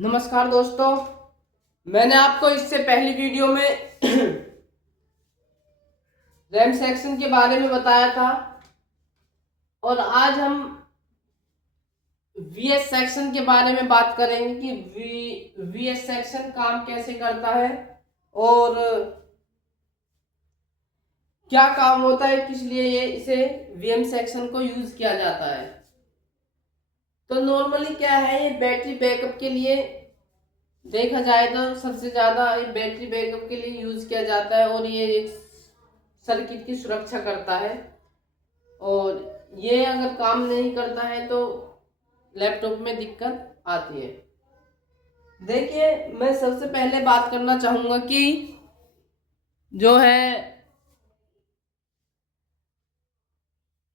नमस्कार दोस्तों। मैंने आपको इससे पहली वीडियो में रैम सेक्शन के बारे में बताया था और आज हम वीएस सेक्शन के बारे में बात करेंगे कि वीएस सेक्शन काम कैसे करता है और क्या काम होता है, किस लिए इसे वीएम सेक्शन को यूज किया जाता है। तो नॉर्मली क्या है, ये बैटरी बैकअप के लिए देखा जाए तो सबसे ज़्यादा ये बैटरी बैकअप के लिए यूज़ किया जाता है और ये एक सर्किट की सुरक्षा करता है। और ये अगर काम नहीं करता है तो लैपटॉप में दिक्कत आती है। देखिए, मैं सबसे पहले बात करना चाहूँगा कि जो है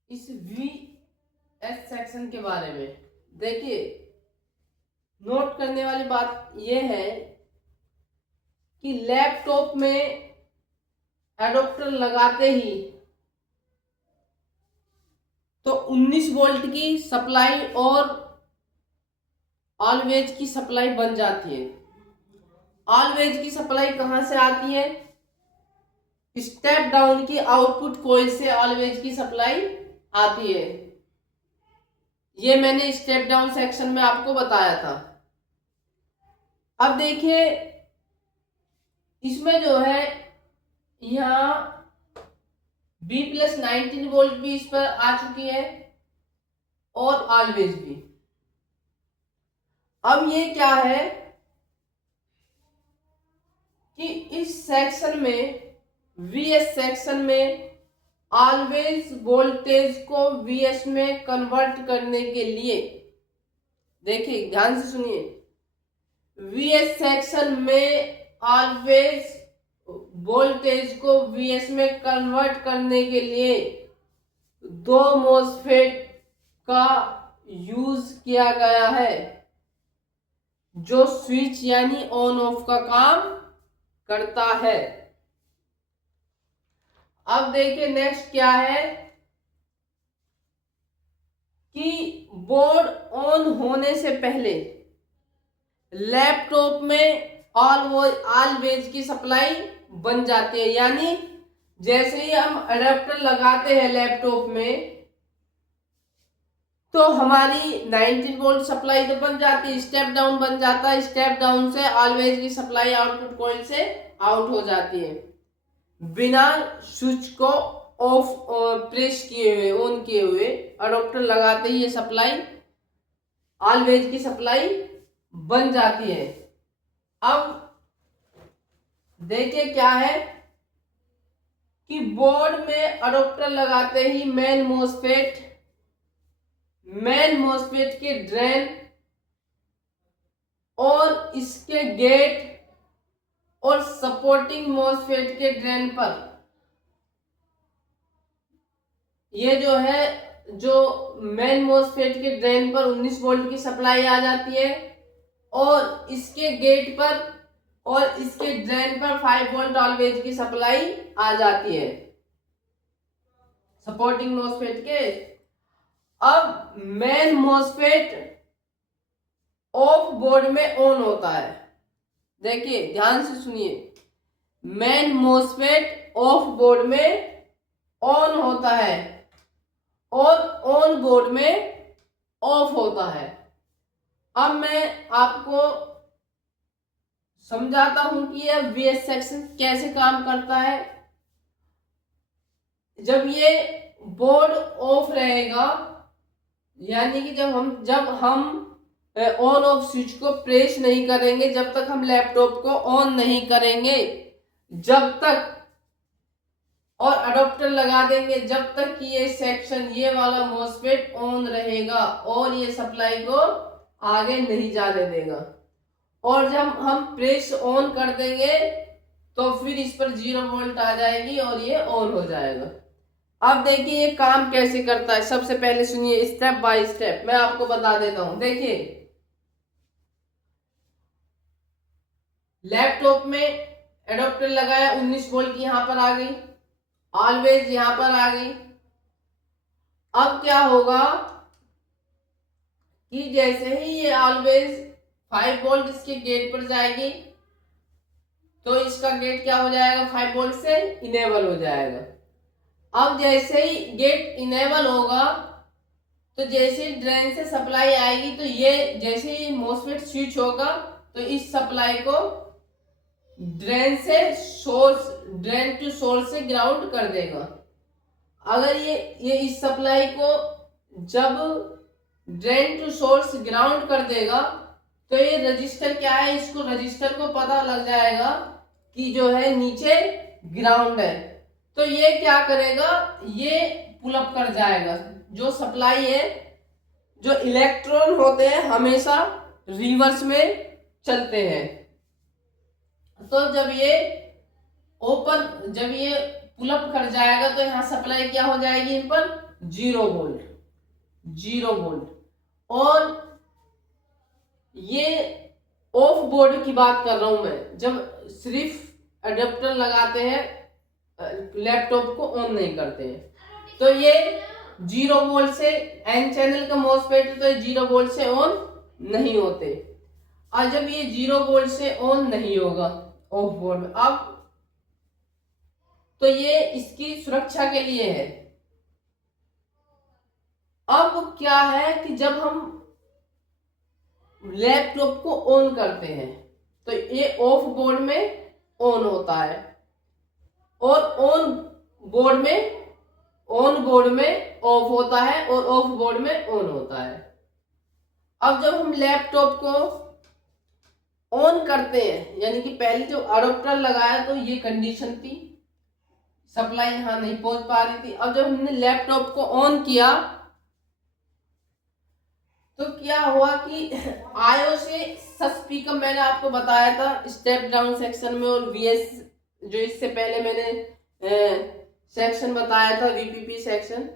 इस वी एस सेक्शन के बारे में। देखिए, नोट करने वाली बात यह है कि लैपटॉप में एडोप्टर लगाते ही तो 19 वोल्ट की सप्लाई और ऑलवेज की सप्लाई बन जाती है। ऑलवेज की सप्लाई कहां से आती है? स्टेप डाउन की आउटपुट कॉइल से ऑलवेज की सप्लाई आती है। ये मैंने स्टेप डाउन सेक्शन में आपको बताया था। अब देखिए, इसमें जो है यहाँ B+19 वोल्ट भी इस पर आ चुकी है और ऑलवेज भी। अब ये क्या है कि इस सेक्शन में, वीएस सेक्शन में, ऑलवेज वोल्टेज को वीएस में कन्वर्ट करने के लिए, देखिए ध्यान से सुनिए, वीएस सेक्शन में ऑलवेज वोल्टेज को वीएस में कन्वर्ट करने के लिए दो मॉसफेट का यूज किया गया है जो स्विच यानी ऑन ऑफ का काम करता है। अब देखिए नेक्स्ट क्या है कि बोर्ड ऑन होने से पहले लैपटॉप में ऑलवेज की सप्लाई बन जाती है। यानी जैसे ही हम अडेप्टर लगाते हैं लैपटॉप में तो हमारी 19 वोल्ट सप्लाई तो बन जाती है, स्टेप डाउन बन जाता है, स्टेप डाउन से ऑलवेज की सप्लाई आउटपुट कॉइल से आउट हो जाती है बिना स्विच को ऑफ प्रेस किए हुए, ऑन किए हुए। अडेप्टर लगाते ही ये सप्लाई, ऑलवेज की सप्लाई बन जाती है। अब देखिए क्या है कि बोर्ड में अडेप्टर लगाते ही मेन मॉसफेट के ड्रेन और इसके गेट और सपोर्टिंग मॉसफेट के ड्रेन पर ये जो है, जो मेन मॉसफेट के ड्रेन पर 19 वोल्ट की सप्लाई आ जाती है और इसके गेट पर और इसके ड्रेन पर 5 वोल्ट ऑलवेज की सप्लाई आ जाती है सपोर्टिंग मॉसफेट के। अब मेन मॉसफेट ऑफ बोर्ड में ऑन होता है। देखिए ध्यान से सुनिए, मेन मॉसफेट ऑफ बोर्ड में ऑन होता है और ऑन बोर्ड में ऑफ होता है। अब मैं आपको समझाता हूं कि यह वीएस सेक्शन कैसे काम करता है। जब ये बोर्ड ऑफ रहेगा, यानी कि जब हम ऑन ऑफ स्विच को प्रेस नहीं करेंगे, जब तक हम लैपटॉप को ऑन नहीं करेंगे, जब तक, और अडोप्टर लगा देंगे जब तक कि ये सेक्शन, ये वाला मॉसफेट ऑन रहेगा और ये सप्लाई को आगे नहीं जाने देगा। और जब हम प्रेस ऑन कर देंगे तो फिर इस पर 0 वोल्ट आ जाएगी और ये ऑन हो जाएगा। अब देखिए ये काम कैसे करता है। सबसे पहले सुनिए, स्टेप बाय स्टेप मैं आपको बता देता हूं। देखिए, लैपटॉप में एडोप्टर लगाया, 19 वोल्ट यहां पर आ गई, ऑलवेज यहां पर आ गई। अब क्या होगा कि जैसे ही ये ऑलवेज 5 वोल्ट इसके गेट पर जाएगी तो इसका गेट क्या हो जाएगा, 5 वोल्ट से इनेबल हो जाएगा। अब जैसे ही गेट इनेबल होगा तो जैसे ड्रेन से सप्लाई आएगी तो ये जैसे ही मॉसफेट स्विच होगा तो इस सप्लाई को ड्रेन टू सोर्स से ग्राउंड कर देगा। अगर ये इस सप्लाई को जब ड्रेन टू सोर्स ग्राउंड कर देगा तो ये रजिस्टर क्या है, इसको रजिस्टर को पता लग जाएगा कि जो है नीचे ग्राउंड है, तो ये क्या करेगा, ये पुल अप कर जाएगा। जो सप्लाई है, जो इलेक्ट्रॉन होते हैं हमेशा रिवर्स में चलते हैं, तो जब ये पुल अप कर जाएगा तो यहाँ सप्लाई क्या हो जाएगी इन पर 0 वोल्ट। और ये ऑफ बोर्ड की बात कर रहा हूं मैं, जब सिर्फ अडेप्टर लगाते हैं लैपटॉप को ऑन नहीं करते हैं, तो ये 0 वोल्ट से एन चैनल का मॉसफेट तो 0 वोल्ट से ऑन नहीं होते। और जब ये 0 वोल्ट से ऑन नहीं होगा ऑफ बोर्ड में, अब तो ये इसकी सुरक्षा के लिए है। अब क्या है कि जब हम लैपटॉप को ऑन करते हैं तो ये ऑफ बोर्ड में ऑन होता है और ऑन बोर्ड में ऑफ होता है और ऑफ बोर्ड में ऑन होता है। अब जब हम लैपटॉप को ऑन करते हैं, यानी कि पहले जो अडोप्टर लगाया तो ये कंडीशन थी, सप्लाई यहां नहीं पहुंच पा रही थी। अब जब हमने लैपटॉप को ऑन किया तो क्या हुआ कि आयो से स्पीकर मैंने आपको बताया था स्टेप डाउन सेक्शन में, और वीएस जो इससे पहले मैंने सेक्शन बताया था वीपीपी सेक्शन।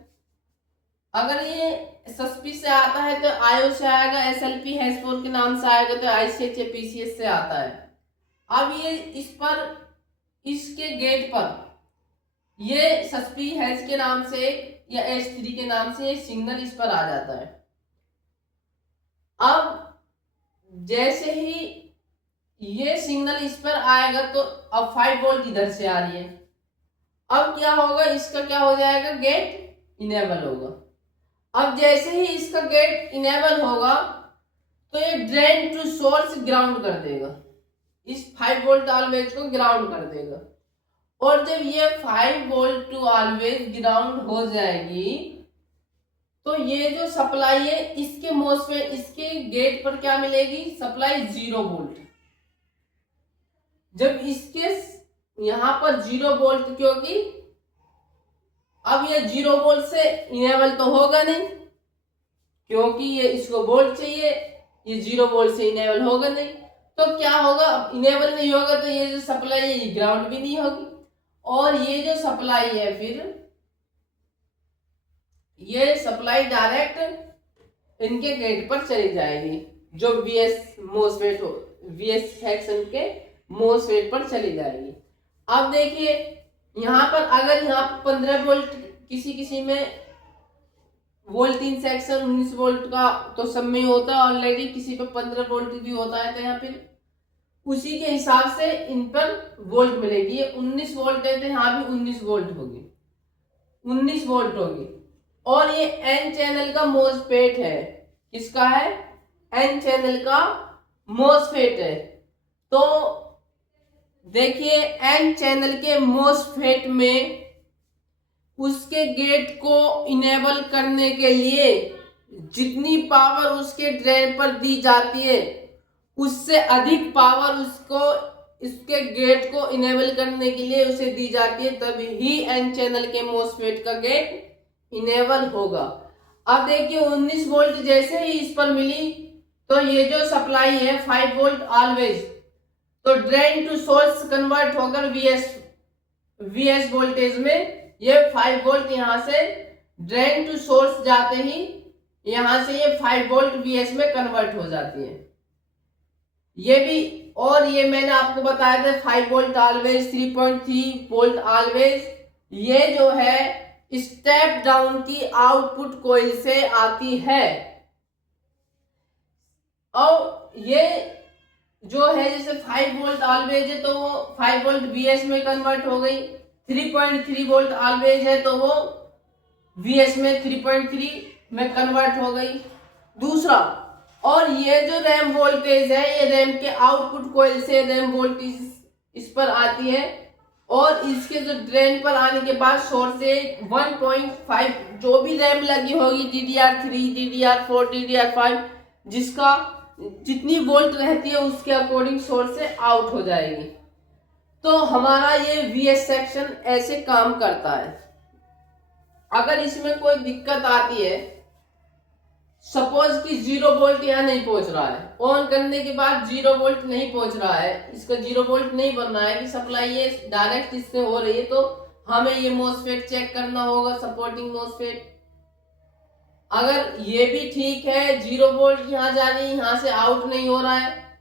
अगर ये सस्पी से आता है तो आयो से आएगा, एसएलपी हैश4 के नाम से आएगा तो आईसीएच या पीसीएस से आता है। अब ये इसके गेट पर ये सस्पी हैश के नाम से या एस3 के नाम से सिग्नल इस पर आ जाता है। अब जैसे ही ये सिग्नल इस पर आएगा तो अब 5 वोल्ट इधर से आ रही है, अब क्या होगा, इसका क्या हो जाएगा, गेट इनेबल होगा। अब जैसे ही इसका गेट इनेबल होगा तो ये ड्रेन टू सोर्स ग्राउंड कर देगा, इस 5 वोल्ट ऑलवेज को ग्राउंड कर देगा। और जब ये 5 वोल्ट टू ऑलवेज ग्राउंड हो जाएगी तो ये जो सप्लाई है इसके मॉसफेट इसके गेट पर क्या मिलेगी, सप्लाई 0 वोल्ट। जब इसके यहां पर 0 वोल्ट, क्योंकि अब ये 0 वोल्ट से इनेबल तो होगा नहीं, क्योंकि ये इसको वोल्ट चाहिए, ये 0 वोल्ट से इनेबल होगा नहीं, तो क्या होगा, अब इनेबल नहीं होगा तो ये जो सप्लाई है ये ग्राउंड भी नहीं होगी, और ये जो सप्लाई है फिर ये सप्लाई डायरेक्ट इनके गेट पर चली जाएगी, जो वीएस मॉसफेट हो, वीएस सेक्शन के मॉसफेट पर चली जाएगी। अब देखिए यहाँ पर अगर यहाँ 15 वोल्ट किसी में वोल्टिंग सेक्शन 19 वोल्ट का तो सब में होता है ऑलरेडी, किसी पे 15 वोल्ट भी होता है, तो यहाँ फिर उसी के हिसाब से इन पर वोल्ट मिलेगी। ये 19 वोल्ट है तो यहाँ भी 19 वोल्ट होगी, 19 वोल्ट होगी। और ये एन चैनल का मॉसफेट है, किसका है, एन चैनल का मॉसफेट है। तो देखिए एन चैनल के मॉसफेट में उसके गेट को इनेबल करने के लिए जितनी पावर उसके ड्रेन पर दी जाती है उससे अधिक पावर उसको इसके गेट को इनेबल करने के लिए उसे दी जाती है, तभी ही एन चैनल के मॉसफेट का गेट इनेबल होगा। अब देखिए 19 वोल्ट जैसे ही इस पर मिली तो ये जो सप्लाई है 5 वोल्ट ऑलवेज, तो ड्रेन टू सोर्स कन्वर्ट होकर वीएस वोल्टेज में ये 5 वोल्ट यहां से ड्रेन टू सोर्स जाते ही यहां से ये 5 वोल्ट वीएस में कन्वर्ट हो जाती है। ये भी, और ये मैंने आपको बताया था 5 वोल्ट ऑलवेज, 3.3 वोल्ट ऑलवेज, ये जो है स्टेप डाउन की आउटपुट कॉइल से आती है। और ये जो है जैसे 5 वोल्ट ऑलवेज है तो वो 5 वोल्ट VS में कन्वर्ट हो गई, 3.3 वोल्ट ऑलवेज है तो वो VS में 3.3 में कन्वर्ट हो गई। दूसरा, और ये जो रैम वोल्टेज है ये रैम के आउटपुट कॉइल से रैम वोल्टेज इस पर आती है, और इसके जो ड्रेन पर आने के बाद सोर्स से 1.5 जो भी रैम लगी होगी DDR3, DDR4, DDR5 जिसका जितनी वोल्ट रहती है उसके अकॉर्डिंग सोर्स से आउट हो जाएगी। तो हमारा ये VS सेक्शन ऐसे काम करता है। अगर इसमें कोई दिक्कत आती है, सपोज कि 0 वोल्ट यहाँ नहीं पहुंच रहा है, ऑन करने के बाद 0 वोल्ट नहीं पहुंच रहा है, इसका 0 वोल्ट नहीं बन रहा है कि सप्लाई ये डायरेक्ट इससे हो रही है, तो हमें ये मोसफेट चेक करना होगा, सपोर्टिंग मोसफेट। अगर ये भी ठीक है, 0 वोल्ट यहाँ जा रही है, यहाँ से आउट नहीं हो रहा है,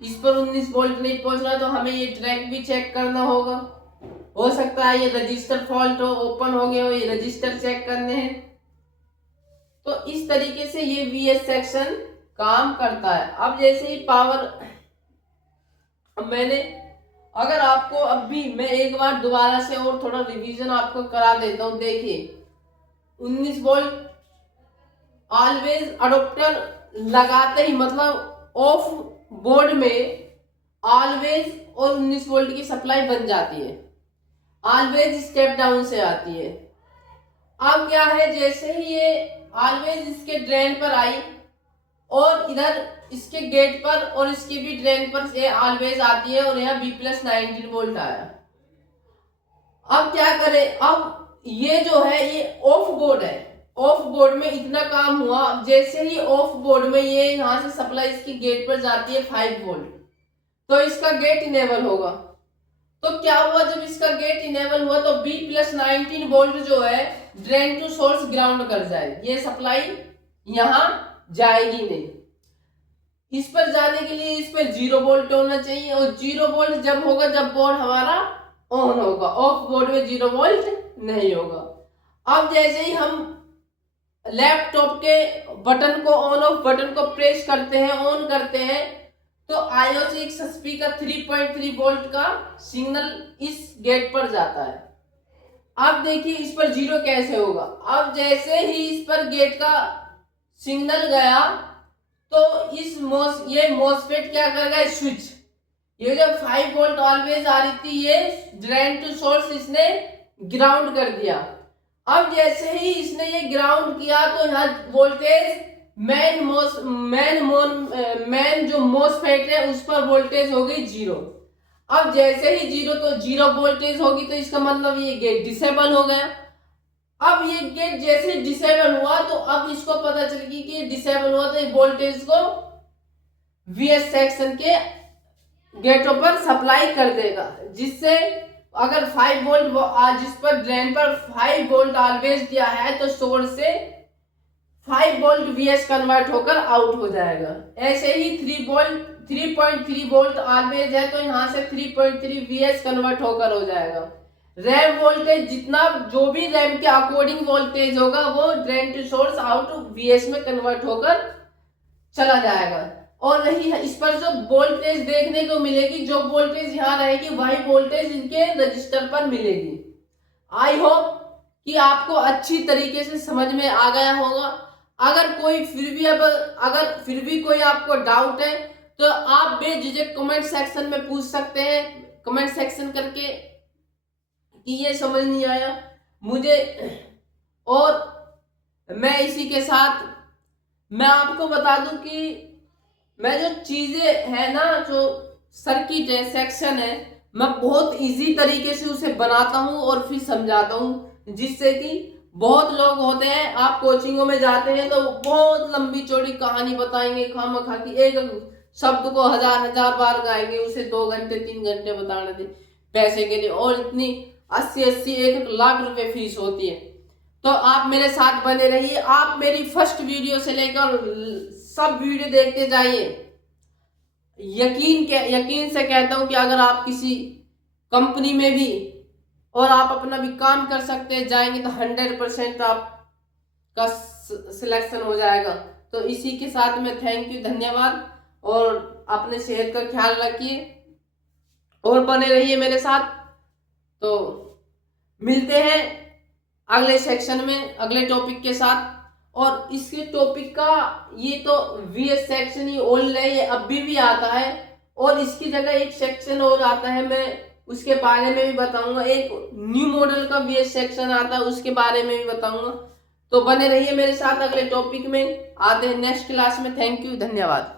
इस पर 19 वोल्ट नहीं पहुंच रहा है, तो हमें ये ट्रैक भी चेक करना होगा। हो सकता है ये रजिस्टर फॉल्ट हो, ओपन हो गए हो, ये रजिस्टर चेक करने हैं। तो इस तरीके से ये VS सेक्शन काम करता है। अब जैसे ही पावर, मैंने अगर आपको अब भी मैं एक बार दोबारा से और थोड़ा रिवीजन आपको करा देता हूं। देखिए 19 वोल्ट ऑलवेज अडोप्टर लगाते ही मतलब ऑफ बोर्ड में ऑलवेज और 19 वोल्ट की सप्लाई बन जाती है, ऑलवेज स्टेप डाउन से आती है। अब क्या है, जैसे ही ये ऑलवेज इसके ड्रेन पर आई और इधर इसके गेट पर और इसके भी ड्रेन पर ये ऑलवेज आती है और यहाँ B+19 वोल्ट आया। अब क्या करें, अब ये जो है ये ऑफ बोर्ड है, ऑफ बोर्ड में इतना काम हुआ। जैसे ही ऑफ बोर्ड में ये यहाँ से सप्लाई इसकी गेट पर जाती है 5 वोल्ट, तो इसका गेट इनेबल होगा। तो क्या हुआ, जब इसका गेट इनेबल हुआ तो B+19 वोल्ट जो है ड्रेन टू सोर्स ग्राउंड कर जाएगी, ये सप्लाई यहां जाएगी नहीं। इस पर जाने के लिए इस पर 0 वोल्ट होना चाहिए, और 0 वोल्ट जब होगा जब बोर्ड हमारा ऑन होगा, ऑफ बोर्ड में 0 वोल्ट नहीं होगा। अब जैसे ही हम लैपटॉप के बटन को ऑन ऑफ बटन को प्रेस करते हैं, ऑन करते हैं, तो IO6 स्पीकर 3.3 वोल्ट का सिग्नल इस गेट पर जाता है। अब देखिए इस पर 0 कैसे होगा। अब जैसे ही इस पर गेट का सिग्नल गया तो ये मोसफेट क्या कर गया, स्विच, ये जो 5 वोल्ट ऑलवेज आ रही थी ये ड्रेन टू सोर्स इसने ग्राउंड कर दिया। अब जैसे ही इसने ये ग्राउंड किया तो यहाँ वोल्टेज मेन जो मोसफेट है उस पर वोल्टेज हो गई 0। अब जैसे ही 0 तो 0 वोल्टेज होगी, तो इसका मतलब ये गेट डिसेबल हो गया। अब ये गेट जैसे डिसेबल हुआ तो अब इसको पता चल गई कि डिसेबल हुआ, तो ये वोल्टेज को VS सेक्शन के गेटों पर सप्लाई कर देगा, जिससे अगर 5 वोल्ट जिस पर ड्रेन पर 5 वोल्ट ऑलवेज दिया है तो सोर्स से 5 वोल्ट VS कन्वर्ट होकर आउट हो जाएगा। ऐसे ही 3.3 वोल्ट ऑलवेज है तो यहाँ से 3.3 VS कन्वर्ट होकर हो जाएगा। रैम वोल्टेज जितना जो भी रैम के अकॉर्डिंग वोल्टेज होगा वो drain to source out VS में कन्वर्ट होकर चला जाएगा। और रही इस पर जो वोल्टेज देखने को मिलेगी, जो वोल्टेज यहाँ रहेगी वही वोल्टेज इनके रजिस्टर पर मिलेगी। आई होप कि आपको अच्छी तरीके से समझ में आ गया होगा। अगर फिर भी कोई आपको डाउट है तो आप बेझिझक कमेंट सेक्शन में पूछ सकते हैं, कमेंट सेक्शन करके कि ये समझ नहीं आया मुझे। और मैं इसी के साथ मैं आपको बता दूं कि मैं जो चीजें है ना, जो सर्किट है, सेक्शन है, मैं बहुत इजी तरीके से उसे बनाता हूं और फिर समझाता हूं, जिससे कि बहुत लोग होते हैं, आप कोचिंगों में जाते हैं तो बहुत लंबी चौड़ी कहानी बताएंगे, खामखा की एक शब्द को हजार बार गाएंगे, उसे 2 घंटे 3 घंटे बताने दे पैसे के लिए, और इतनी 80 1 लाख रुपए फीस होती है। तो आप मेरे साथ बने रहिए, आप मेरी फर्स्ट वीडियो से लेकर सब वीडियो देखते जाइए। यकीन से कहता हूं कि अगर आप किसी कंपनी में भी और आप अपना भी काम कर सकते हैं जाएंगे तो 100% आपका सिलेक्शन हो जाएगा। तो इसी के साथ में थैंक यू, धन्यवाद। और अपने सेहत का ख्याल रखिए और बने रहिए मेरे साथ। तो मिलते हैं अगले सेक्शन में अगले टॉपिक के साथ। और इसके टॉपिक का ये तो वीएस सेक्शन ही ओल्ड है, ये अभी भी आता है और इसकी जगह एक सेक्शन और आता है, मैं उसके बारे में भी बताऊंगा। एक न्यू मॉडल का वीएस सेक्शन आता है, उसके बारे में भी बताऊंगा। तो बने रहिए मेरे साथ अगले टॉपिक में। आते हैं नेक्स्ट क्लास में। थैंक यू, धन्यवाद।